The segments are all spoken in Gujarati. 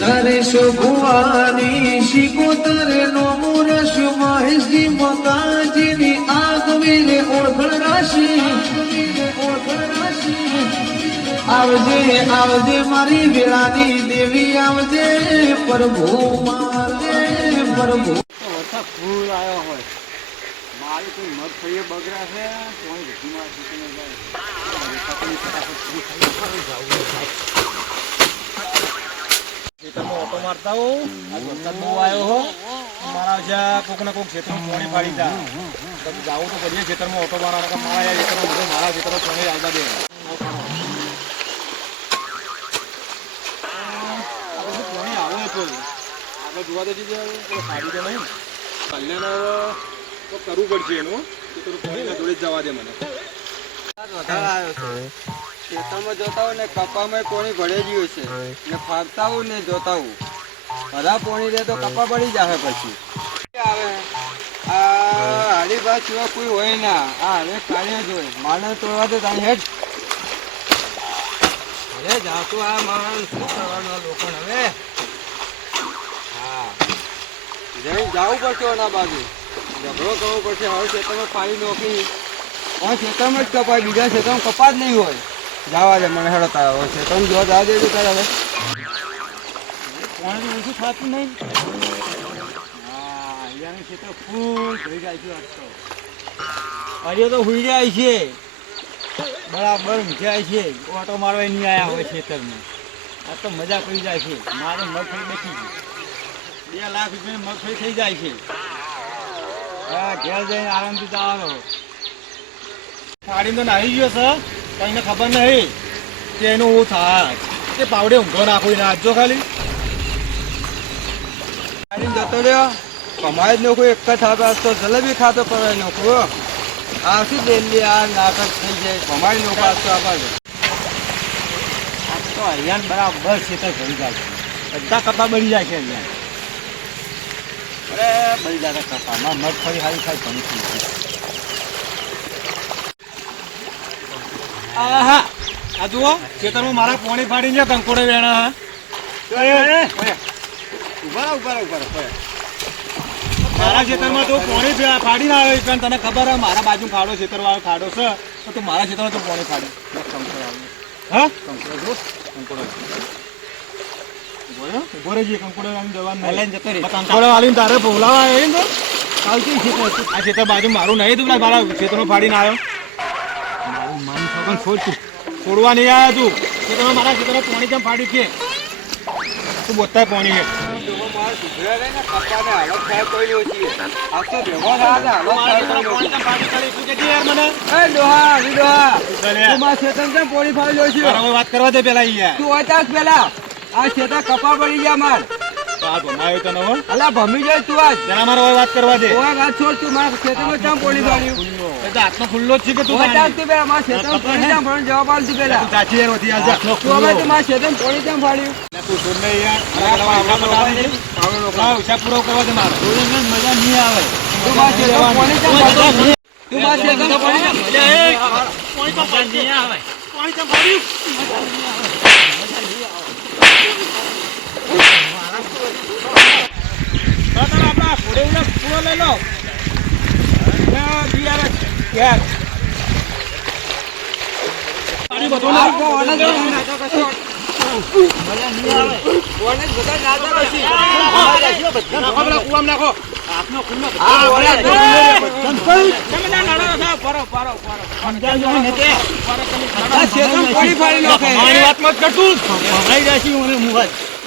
નરેશ ભુવાની શિકોતર નો મુરશ મહેશજી મકાજીની આગવીરે ઓળખણ રાશિ ઓળખણ રાશિ આવજે આવજે મારી વેળાની દેવી આવજે પ્રભુ મારે પ્રભુ. ફૂલ આવ્યો હોય. મારી કોઈ મગફળી બગડ્યા છે. કોઈ ઘટી માં જાય ઓટો મારતા હો આજ વરસાદ બહુ આવ્યો હો. મારા જ્યાં કોક ને કોક ખેતરમાં પાણી ફાડી જા જાવું તો કરીએ ખેતરમાં ઓટો મારા મારા બધું મારા ખેતરમાં પાણી આવતા દે પાણી આવે તો આગળ જોવા તો જઈએ સાડી તો નહીં. કલ્યાણ તો કરવું પડશે એનું. તો થોડું પાણીના જોડે જવા દે મને. આવ્યો ખેતરમાં જોતા હોય ને કપામાં કોણી ભળે ગયું છે. ને ફાગતા હોય ને જોતા હોય. બધા પોણી રે તો કપા પડી જાય પછી. આવે. આ હાલીબા સિવાય કોઈ હોય ના. આ હવે કાઢે જ હોય. માને તોડવા તો તારી હેડ. અરે જાતો આ માણસ શું કરવાનો આ હવે? હા. જઈ જવું પડશે ઓના બાજુ. ઝઘડો કરવો પડશે. હવે ખેતરમાં પાણી નોખી. હા ખેતરમાં જ કપાય. બીજા ખેતરમાં કપા જ નહીં હોય. જવા દે મને હેડો તારા. હોય ખેતરમાં જોવા જવા દેજો તારા હવે. પાણી ઓછું થતું નહીં. હા અહીંયાનું ખેતર ફૂલ ભરી જાય છે આજ તો. તો જાય છે. બરાબર ઊંઘ્યા છે. ઓટો મારવા નહીં આવ્યા હોય ખેતરમાં આ તો મજા પડી જાય છે. મારે મગફળી બેઠી છે. બે લાખ રૂપિયાની મગફળી થઈ જાય છે. હા, ઘેર જઈને આરામથી જવાનો. ફાડીને તો નાહી ગયો, સર. તમને ખબર નહીં કે એનું હું થાય કે પાવડે ઊંઘો નાખો આજજો ખાલી. જતો રહ્યો. કમાય જ નોખું એક જ થાપે તો જલેબી ખાતો કમાય નોખું આ શું દિલ્હી આ નાટક થઈ જાય કમાય નોખું આજ તો આપાડે આ તો હરિયાણ બરાબર ખેતર ભરી જાય છે. બધા કપા બળી જાય છે હરિયાણ. અરે બળી જાય કપામાં મગફળી હારી ખાઈ ઘણી થઈ આહા. આ જુઓ ખેતરમાં મારા પોણી ફાડીને કંકોડે વેણા હા ઊભા ઊભા ઊભા. મારા ખેતરમાં તો પોણી ફાડી ફાડીને આવે કારણ તને ખબર હોય મારા બાજુ ખાડો ખેતર વાળો ખાડો છે તો મારા ખેતરમાં તો પોણી ફાડે. હા? ઊભો રહેજે કંકોડો જવાનું નહીં. હલાઈને જતો રહે. કંકોડો વાળીને તારે બોલાવા આવે ને? ખેતર આ ખેતર બાજુ મારું નહીં તું મારા ખેતરમાં ફાડીને આવ્યો. મારું મન છોકન છોડ તું. છોડવા નહીં આવ્યા તું. ખેતરમાં મારા ખેતરમાં પોણી કેમ ફાડ્યું છે તું બોલતા પોણી છે વાત કરવા દે પેલા આ ખેતર કપા પડી ગયા માર. આ ભમાયો તને હો અલા ભમી જાય તું આજ. પેલા મારો વાત કરવા દે. ઓય વાત છોડ તું મારા ખેતરમાં એ તો ખુલ્લો જ છે કે તું તાણી. તું મારા ખેતરમાં પોણી કેમ ફાડ્યું? જવાબ આલ તું પેલા તું ચાચી યાર હોતી આજા. તું હવે મારા ખેતરમાં પોણી કેમ ફાડ્યું તું છોડ ને યાર. પેલા હિસાબ બતાવે છે. પૂરો કરવા દે મારો. મજા નહીં આવે. તું મારા ખેતરમાં પોણી કેમ ફાડ્યું? તું મારા ખેતરમાં પોણી કેમ મજા. તો તારે આપણા ઘોડે ઉડે પૂરો લઈ લો. બિયારણ નાખે. મારી વાત મત કર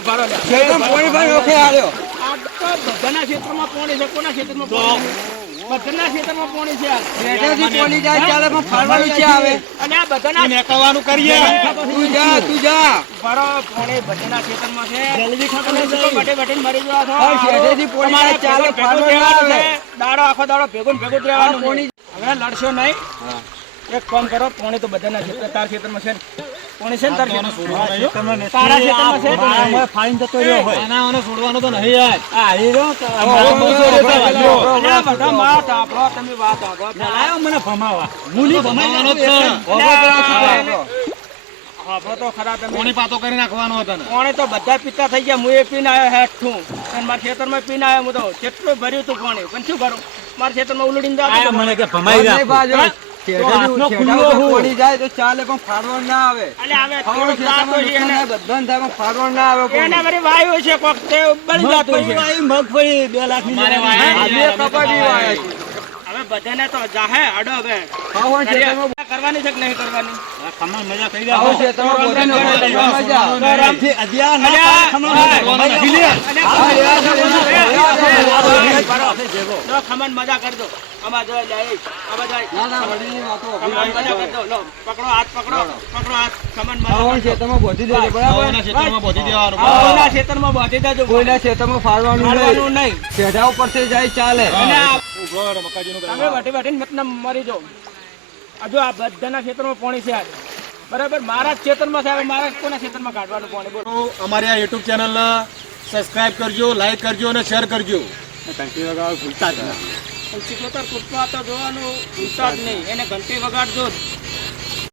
પોણી ફાડી નાખે હાલ્યો. આ તો બધાના ખેતરમાં પોણી છે કોના ખેતરમાં બધાના ખેતરમાં પોણી છે પેટેથી પોણી જાય ચાલે પણ ફાડવાનું ક્યાં આવે. અને આ બધાના નેકવાનું કરીએ. તું જા તું જા. ફરો પોણી બધાના ખેતરમાં છે. જલ્દી ખબર બટે બટે મરી જવા છો હા, પોણી ચાલે, તમારે ભેગું ફાડવાનું રહેવાનું આવે. દાડો આખો દાડો ભેગું ભેગું જ રહેવાનું પોણી- હવે લડશો નહીં. એક કામ કરો પોણી તો બધાના ખેતર તાર ખેતરમાં છે ને છે ને તાર તારા ખેતરમાં છે નહીં? ફાઈન જતો રહ્યો હોય. આના મને છોડવાનો તો નહીં યાર. આ હીરો બધા માત સાંભળો, તમે વાત સાંભળો. મને ભમાવા. મુલી ભમાવાનો જ છું. ભમાવા. આપણો તો ખરા તમે. પોણી પાતો કરી નાખવાનો હતો ને? પાણી તો બધા પીતા થઈ ગયા. હું એ પીને આવ્યો હેઠ. અને મારા ખેતરમાં પીને આવ્યો. હું તો કેટલું ભર્યું તું પાણી પણ શું કરું? મારા ખેતરમાં ઉલડીને જાતું મને કે જાય તો ચાલે પણ ફાડવાનું ના આવે. અલે હવે ખાવાનું થોડુંક જાતું ખેતરમાં છે એને. નુકસાન થાય, બધાને થાય પણ ફાડવાનું ના આવે એને કોઈ. છે કોક તે બળી જાતું છે મગફળી બે લાખ. હવે બધાને તો જાહે અડો હવે. કરવાની છે કે નહીં કરવાની? ખમણ મજા કરી મજા દો, જાય આમાં જાય ના, ના, વડીલની વાતો. ખમણ મજા અભી કરજો. લો પકડો હાથ પકડો પકડો હાથ. ખમણ મજા ખાવાનું કરજો. ખેતરમાં બોધી દેજો, બરાબર? આવાના ખેતરમાં બોધી દેવાનું. આઓના ખેતરમાં બાંધી દેજો. કોઈના ખેતરમાં ફાડવાનું નહીં. છેડા જાય ચાલે. તમે વટી વટીને મતલબ મરી જાઓ. હજુ આ બધાના ખેતરમાં પાણી છે આજે. બરાબર? મારા જ ખેતરમાં છે મારા કોના ખેતરમાં કાઢવાનું પાણી? બોલો. અમારી આ યુટ્યુબ ચેનલ સબસ્ક્રાઇબ કરજો લાઈક કરજો અને શેર કરજો. ઘંટી વગાડવા ભૂલતા જ નહીં જોવાનું ભૂલતા જ નહીં. એને ઘંટી વગાડજો જ.